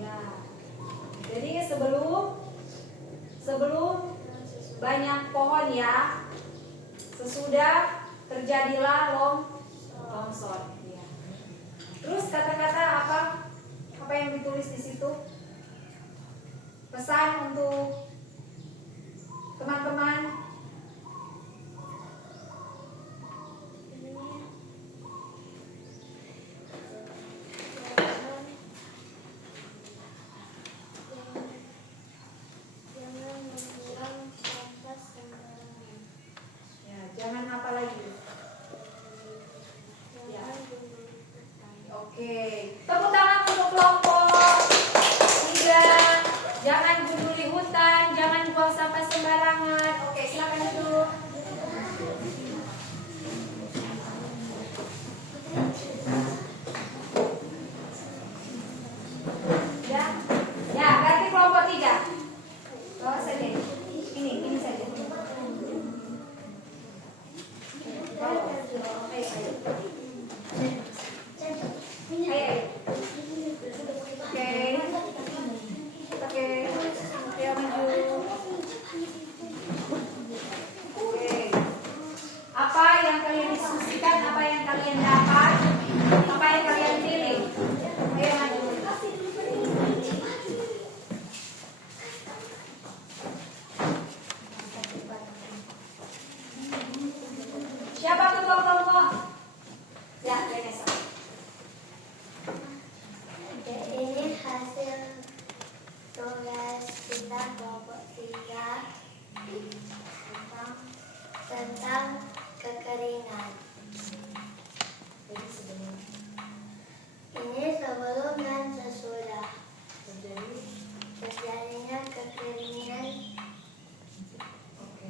Ya. Jadi sebelum banyak pohon ya, sesudah terjadilah longsor. Ya. Terus kata-kata apa yang ditulis di situ? Pesan untuk teman-teman. Jangan membuang sampah sembarangan. Ya, jangan apa lagi? Ya. Jangan bunuh hutan. Oke, tepuk tangan untuk kelompok 3. Jangan gunduli hutan, jangan buang sampah sembarangan. Oke, silakan duduk. Ya, ya, berarti kelompok 3. Bawa saja ini saja. Bawa. Ayo, ayo. Ayo. Oke. Oke. Ayo maju. Oke. Apa yang kalian diskusikan, apa yang kalian dapat, apa yang kalian pilih? Ayo maju. Siapa ketua kelompok? Ya, Vanessa. Ini hasil tugas kita kelompok 3 tentang kekeringan. Ini sebelum dan sesudah terjadinya kekeringan. Oke.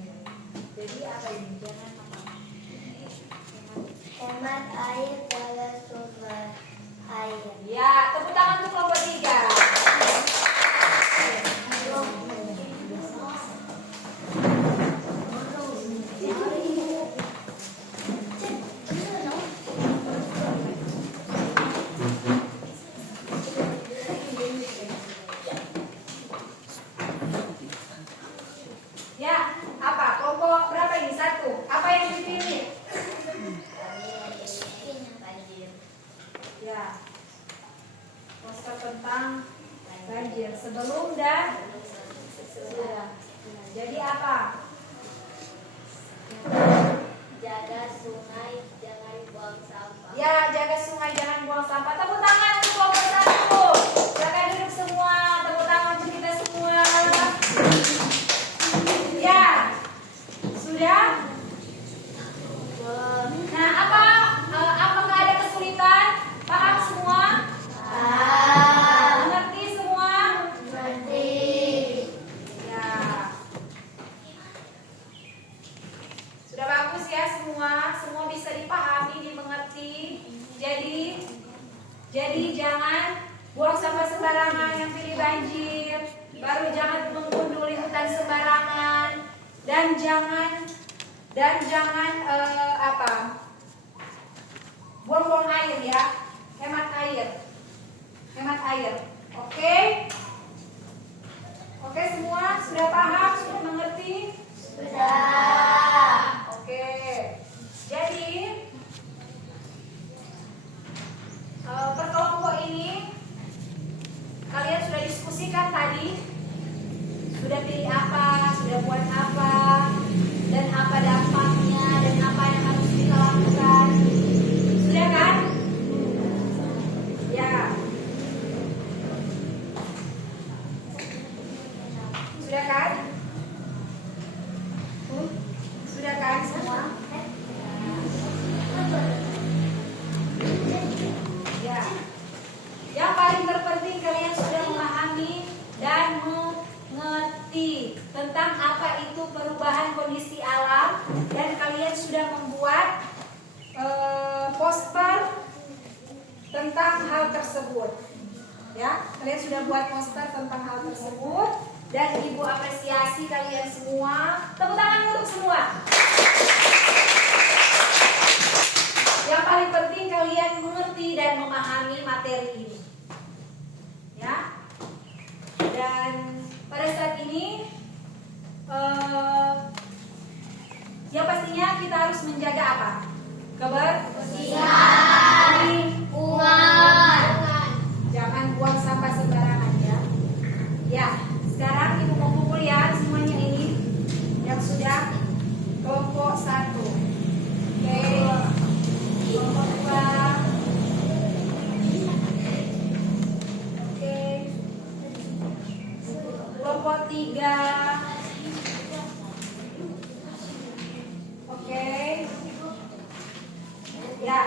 Jadi apa ini? Jangan apa? Hemat air pada sumber air. Ya, tepuk tangan untuk kelompok 3. Ya, apa? Kelompok berapa ini? 1. Apa yang dipilih? Ya. Poster tentang banjir sebelum dan sesudah. Jadi apa? Jaga sungai, jangan buang sampah. Ya, jaga sungai, jangan buang sampah. Tepuk tangan untuk kelompok 1. Silakan duduk semua. Tepuk tangan untuk kita semua. Ya. Sudah? Nah, apakah ada kesulitan? Paham semua? Mengerti semua? Ya. Sudah bagus ya semua? Semua bisa dipahami, dimengerti. Jadi jangan buang sampah sembarangan yang pilih banjir. Baru jangan menggunduli hutan sembarangan. Dan jangan buang-buang air ya. Hemat air. Oke? Oke semua sudah paham, sudah mengerti? Sudah. Oke. Jadi tentang hal tersebut. Ya, kalian sudah buat poster tentang hal tersebut dan Ibu apresiasi kalian semua. Tepuk tangan untuk semua. Yang paling penting kalian mengerti dan memahami materi ini. Ya. Dan pada saat ini yang pastinya kita harus menjaga apa? Kebersihan lingkungan. Jangan buang sampah sembarangan ya. Ya, sekarang Ibu mau kumpul ya semuanya ini yang sudah kelompok 1. Oke. Kelompok 2. Oke. Kelompok 3. Oke. Ya.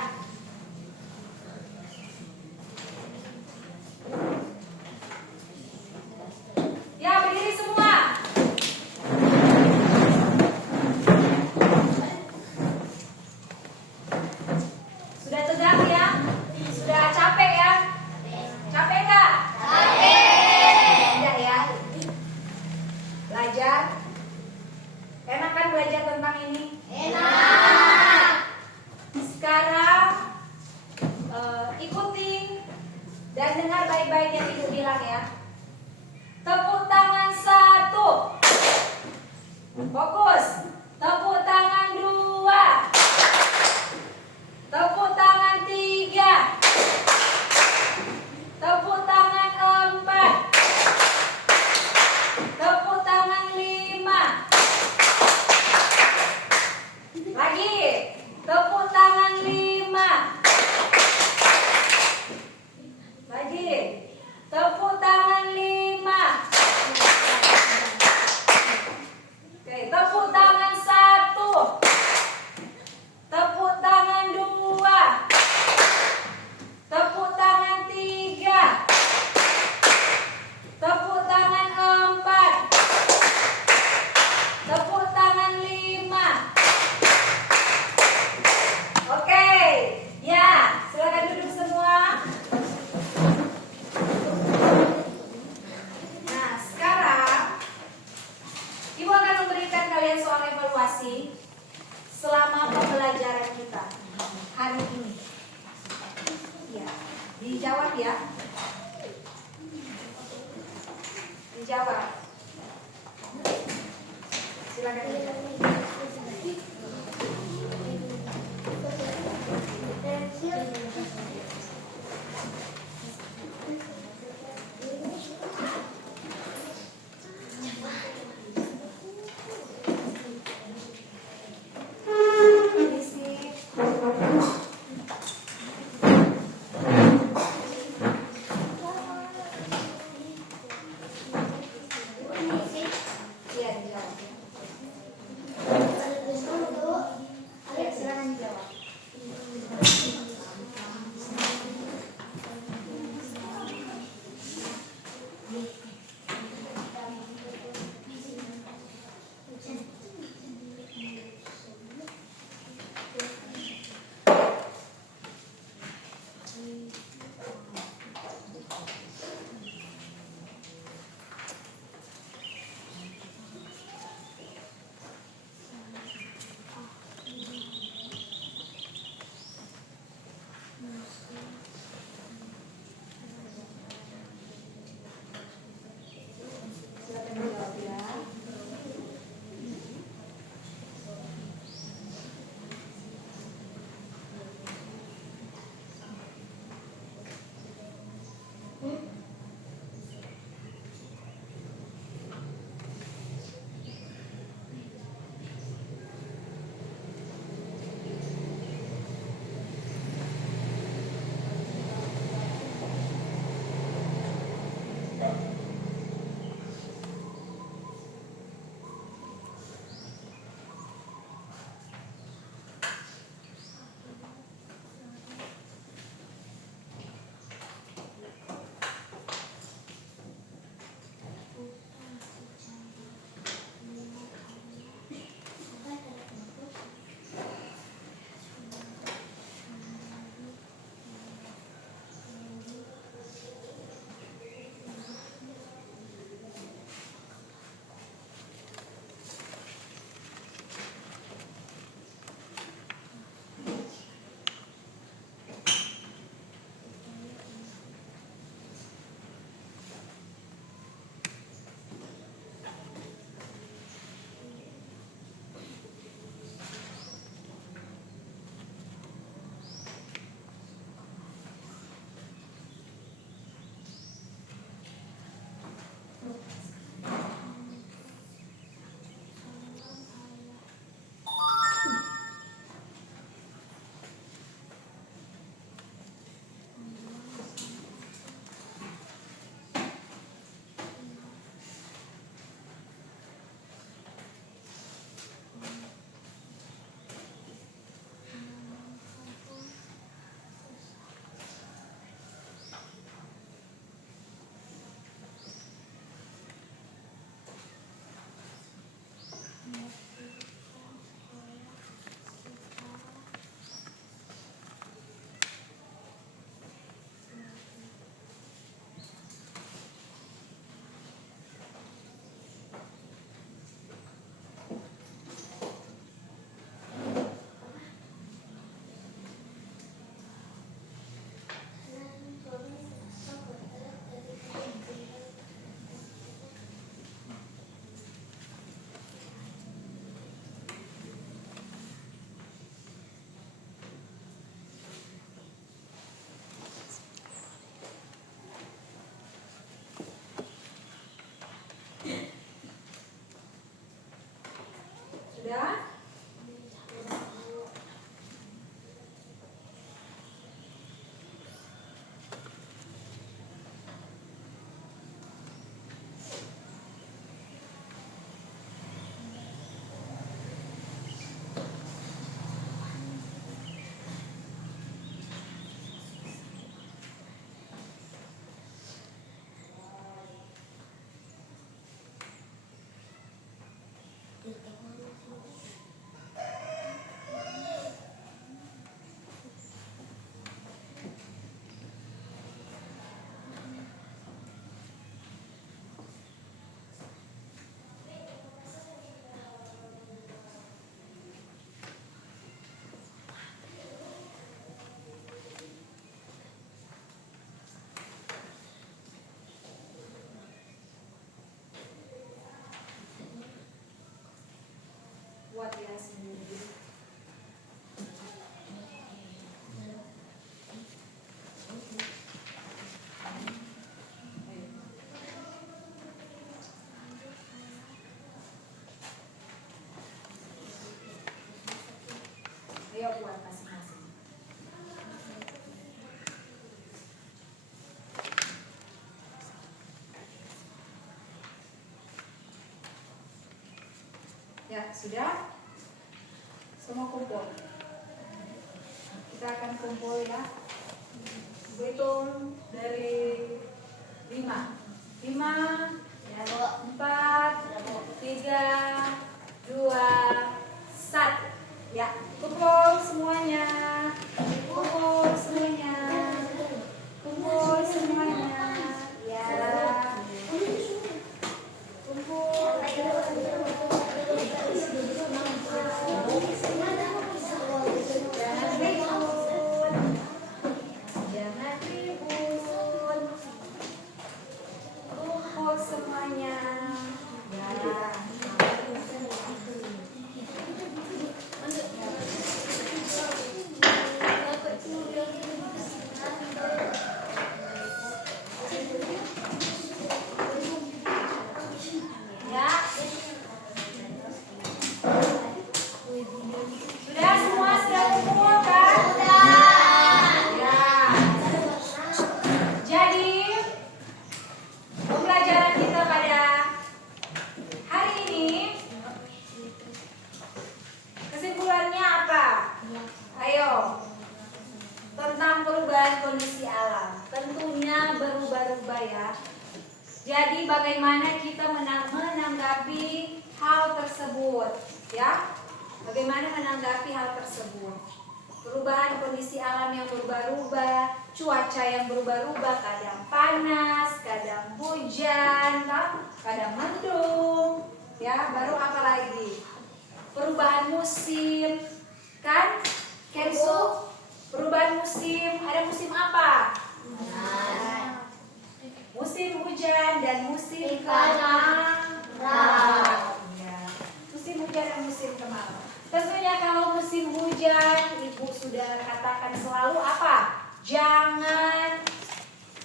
Ya, berdiri semua. Sudah tegak ya? Sudah capek ya? Capek nggak? Capek. Tidak ya? Belajar. Enak kan belajar tentang ini? Enak. Sekarang ikuti dan dengar baik-baik yang Ibu bilang ya. Tepuk tangan 1. Fokus. Tepuk tangan 2. Tepuk tangan 3. Tepuk tangan 4. Tepuk tangan 5. Lagi. Tepuk tangan 5. Lagi. Tepuk tangan 5. Oke, tepuk tangan 1. Tepuk tangan 2. Tepuk tangan 3. Tepuk tangan 4. Tepuk tangan 5. Oke, ya, silakan duduk semua. Nah, sekarang Ibu akan memberikan kalian soal evaluasi selama pembelajaran kita hari ini. Ya, dijawab ya. Dijawab. Silakan dijawab. Iya, dijawab. Sudah? Buat ya sendiri. Ayo buat masing-masing. Ya, sudah? Semua kumpul. Kita akan kumpul ya. Hitung dari 5. 5, 4, 3, 2, 1. Ya, kumpul semuanya. Kumpul semuanya. Kumpul semuanya. Ya. Kumpul. Jangan ribut. Kumpul semuanya. Ya. Ya. Sudah semua sudah kumpul kan? Ya. Jadi pembelajaran kita pada hari ini kesimpulannya apa? Ayo. Tentang perubahan kondisi alam. Tentunya berubah-ubah ya. Jadi bagaimana kita menanggapi hal tersebut, ya? Bagaimana menanggapi hal tersebut? Perubahan kondisi alam yang berubah-ubah, cuaca yang berubah-ubah, kadang panas, kadang hujan, kadang mendung, ya. Baru apa lagi? Perubahan musim, kan? Kenzo, perubahan musim. Ada musim apa? Musim hujan dan musim kemarau. Ya. Musim hujan dan musim kemarau. Tentunya kalau musim hujan, Ibu sudah katakan selalu apa? Jangan,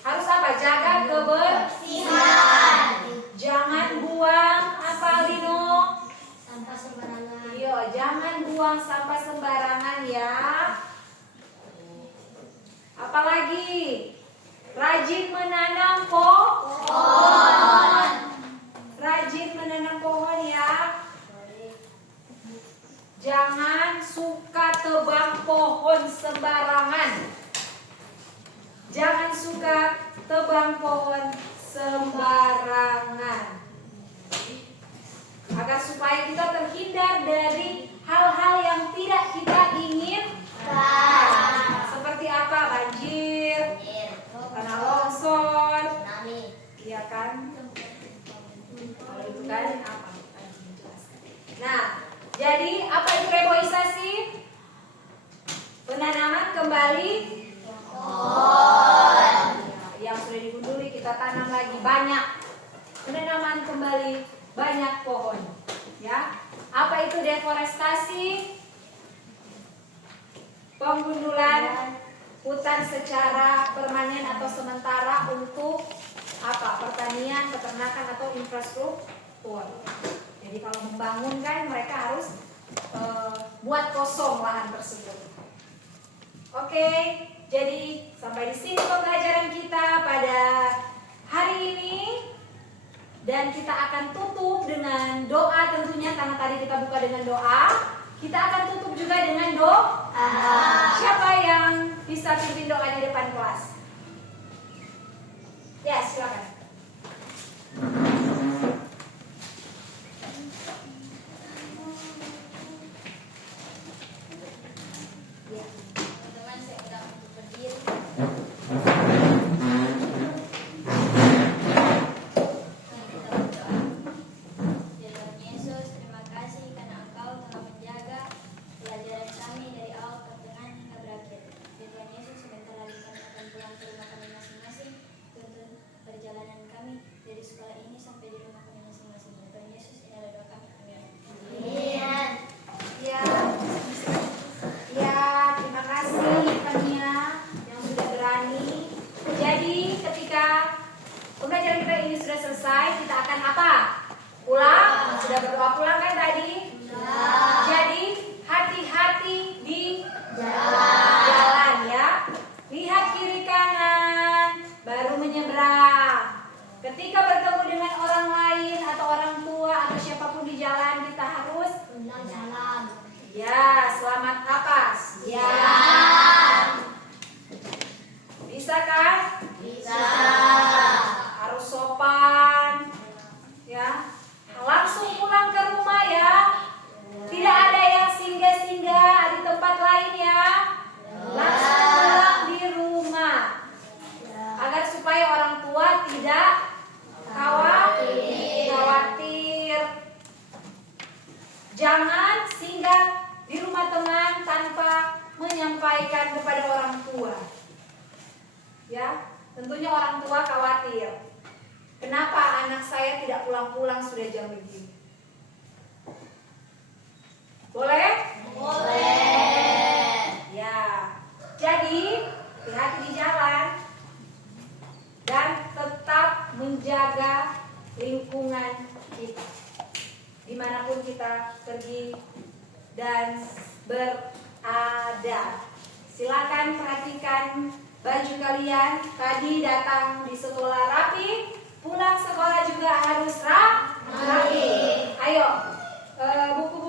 harus apa? Jaga kebersihan. Jangan buang apa, Lino? Sampah sembarangan. Iya, jangan buang sampah sembarangan ya. Apalagi? Rajin menanam pohon. Rajin menanam pohon ya. Jangan suka tebang pohon sembarangan. Jangan suka tebang pohon sembarangan. Agar supaya kita terhindar dari hal-hal yang tidak kita inginkan. Seperti apa? Banjir, tanah longsor, iya kan? Kalau itu kan apa? Nah, jadi apa itu reboisasi? Penanaman kembali pohon. Yang sudah digunduli kita tanam lagi banyak. Penanaman kembali banyak pohon. Ya, apa itu deforestasi? Penggundulan hutan secara permanen atau sementara untuk apa? Pertanian, peternakan atau infrastruktur. Jadi kalau membangun kan mereka harus buat kosong lahan tersebut. Oke, jadi sampai di sini pembelajaran kita pada hari ini. Dan kita akan tutup dengan doa tentunya, karena tadi kita buka dengan doa. Kita akan tutup juga dengan doa. Siapa yang bisa pimpin doa di depan kelas? Ya, silakan. Ya, teman-teman saya undang untuk berdiri. Pembelajaran kita ini sudah selesai, kita akan apa? Pulang? Sudah berdoa pulang kan tadi? Jadi hati-hati di jalan ya. Lihat kiri kanan, baru menyeberang. Ketika bertemu dengan orang lain atau orang tua atau siapapun di jalan, kita harus Salam. ya, selamat apa? Ya. Bisa kan? Bisa. Harus sopan ya, langsung pulang ke rumah ya, tidak ada yang singgah-singgah di tempat lain ya, langsung pulang di rumah agar supaya orang tua tidak khawatir. Jangan singgah di rumah teman tanpa menyampaikan kepada orang tua ya. Tentunya orang tua khawatir. Kenapa anak saya tidak pulang-pulang sudah jam begini? Boleh? Boleh. Ya. Jadi, hati-hati di jalan dan tetap menjaga lingkungan kita. Dimanapun kita pergi dan berada. Silakan perhatikan baju kalian. Tadi datang di sekolah rapi, pulang sekolah juga harus rapi. Ayo, buku